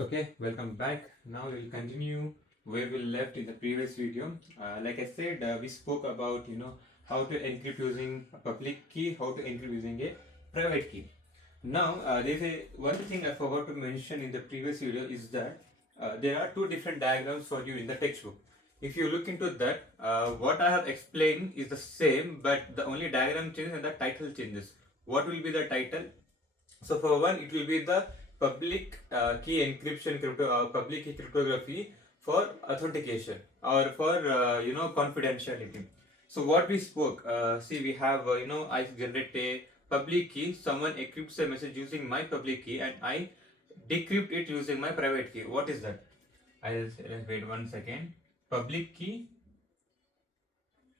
Okay, welcome back. Now we'll continue where we left in the previous video. Like I said, we spoke about how to encrypt using a public key, how to encrypt using a private key. Now there's a one thing I forgot to mention in the previous video is that there are two different diagrams for you in the textbook. If you look into that, what I have explained is the same, but the only diagram changes and the title changes. What will be the title? So for one, it will be the public key encryption public key cryptography for authentication or for confidentiality. So what we spoke, see we have I generate a public key. Someone encrypts a message using my public key, and I decrypt it using my private key. What is that? I'll wait 1 second. Public key,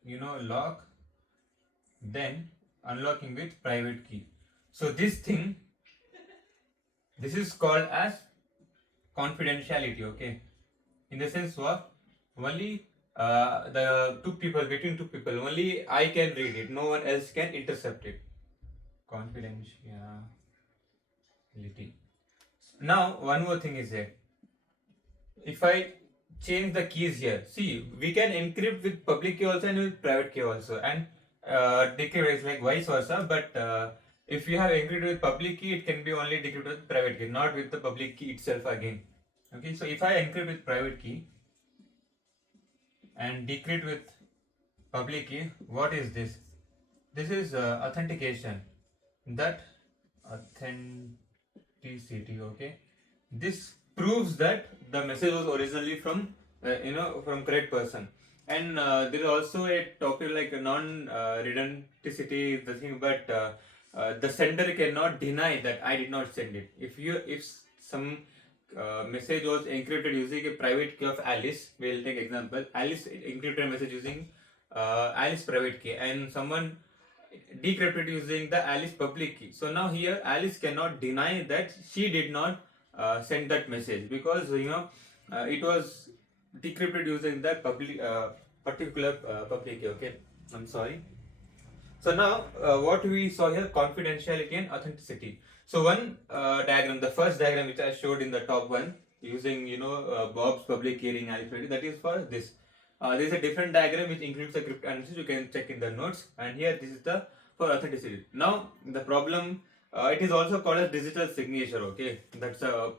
lock, then unlocking with private key. So this is called as confidentiality. Okay, in the sense what only the between two people only I can read it, no one else can intercept it. Confidentiality. Now one more thing is there. If I change the keys here, see we can encrypt with public key also and with private key also, and decrypt is like vice versa, but if you have encrypted with public key, it can be only decrypted with private key, not with the public key itself again. Okay, so if I encrypt with private key and decrypt with public key, what is this? This is authentication. That authenticity. Okay, this proves that the message was originally from from correct person. And there is also a topic like a non-redundicity, the thing, but the sender cannot deny that I did not send it. If some message was encrypted using a private key of Alice, we'll take example. Alice encrypted a message using Alice private key, and someone decrypted using the Alice public key. So now here Alice cannot deny that she did not send that message, because it was decrypted using that particular public key. Okay, I'm sorry. So now what we saw here, confidentiality and authenticity. So one diagram, the first diagram which I showed in the top one, using Bob's public key ring Alice, that is for this. There is a different diagram which includes the crypt analysis. You can check in the notes. And here this is the for authenticity. Now the problem, it is also called as digital signature. Okay, that's a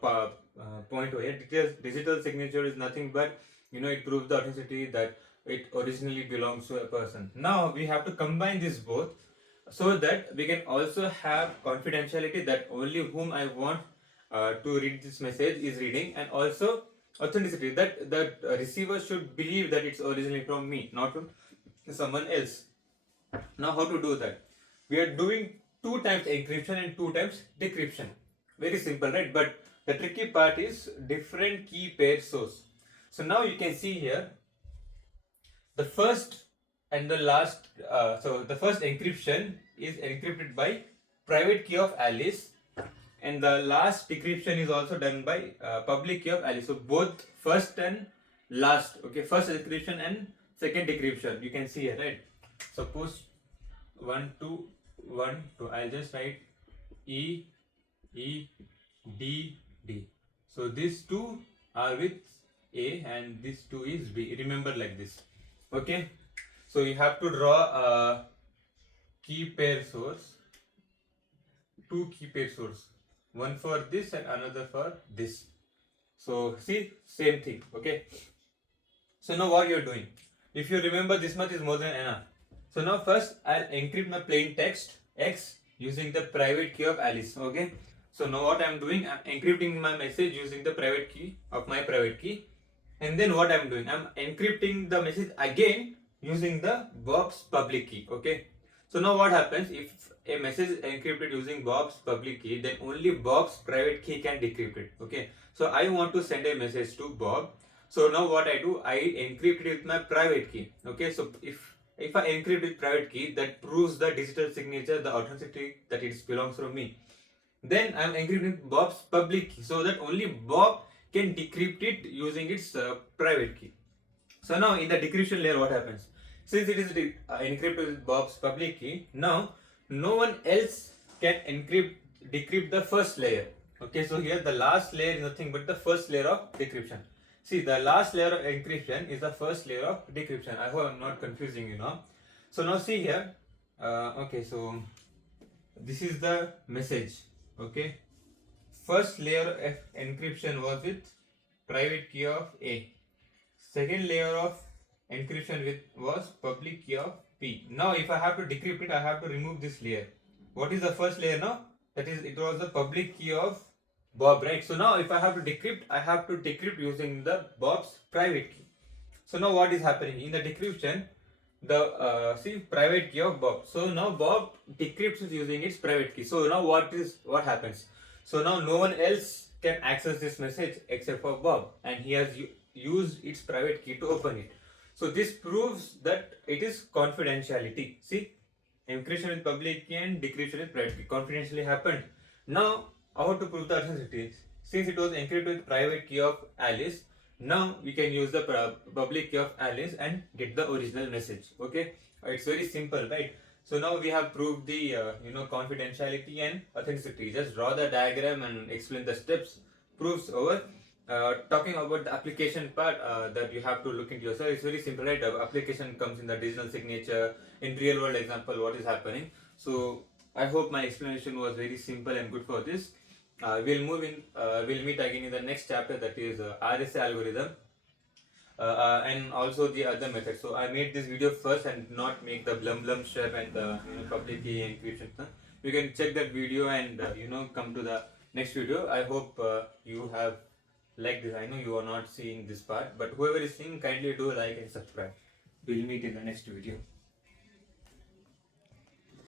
point over here. Digital signature is nothing but it proves the authenticity that it originally belongs to a person. Now we have to combine this both so that we can also have confidentiality, that only whom I want to read this message is reading, and also authenticity, that the receiver should believe that it's originally from me, not from someone else. Now how to do that? We are doing 2 times encryption and 2 times decryption. Very simple, right? But the tricky part is different key pair source. So now you can see here the first and the last. So the first encryption is encrypted by private key of Alice, and the last decryption is also done by public key of Alice. So both first and last, okay, first encryption and second decryption, you can see here, right? Suppose 1 2 1 2, I'll just write E E D D. So these two are with A and this two is B. Remember like this. Okay, so you have to draw a key pair source, 2 key pair source, one for this and another for this. So see, same thing. Okay, so now what you're doing, if you remember, this much is more than enough. So now first I'll encrypt my plain text X using the private key of Alice. Okay, so now what I'm doing, I'm encrypting my message using the private key of my private key, and then what I'm doing, I'm encrypting the message again using the Bob's public key. Okay, so now what happens, if a message is encrypted using Bob's public key, then only Bob's private key can decrypt it. Okay, so I want to send a message to Bob. So now what I do, I encrypt it with my private key. Okay, so if I encrypt with private key, that proves the digital signature, the authenticity that it belongs from me. Then I'm encrypting Bob's public key, so that only Bob can decrypt it using its private key. So now in the decryption layer, what happens? Since it is encrypted with Bob's public key, now no one else can decrypt the first layer. Okay, so here the last layer is nothing but the first layer of decryption. See, the last layer of encryption is the first layer of decryption. I hope I'm not confusing you now. So now see here. Okay, so this is the message. Okay, first layer of encryption was with private key of A. Second layer of encryption with was public key of P. Now if I have to decrypt it, I have to remove this layer. What is the first layer now? That is, it was the public key of Bob, right? So now if I have to decrypt, I have to decrypt using the Bob's private key. So now what is happening in the decryption? The see, private key of Bob. So now Bob decrypts using its private key. So now what happens? So now no one else can access this message except for Bob, and he has used its private key to open it. So this proves that it is confidentiality. See, encryption with public key and decryption with private key confidentially happened. Now how to prove the authenticity? Since it was encrypted with private key of Alice, now we can use the public key of Alice and get the original message. Okay, it's very simple, right? So now we have proved the confidentiality and authenticity. Just draw the diagram and explain the steps. Proofs over. Talking about the application part that you have to look into yourself, it's very simple, right? The application comes in the digital signature. In real world example, what is happening? So I hope my explanation was very simple and good for this. We'll meet again in the next chapter, that is RSA algorithm, and also the other method. So I made this video first and not make the blum step and the public key encryption. You can check that video and come to the next video. I hope you have liked this. I know you are not seeing this part, but whoever is seeing, kindly do like and subscribe. We'll meet in the next video.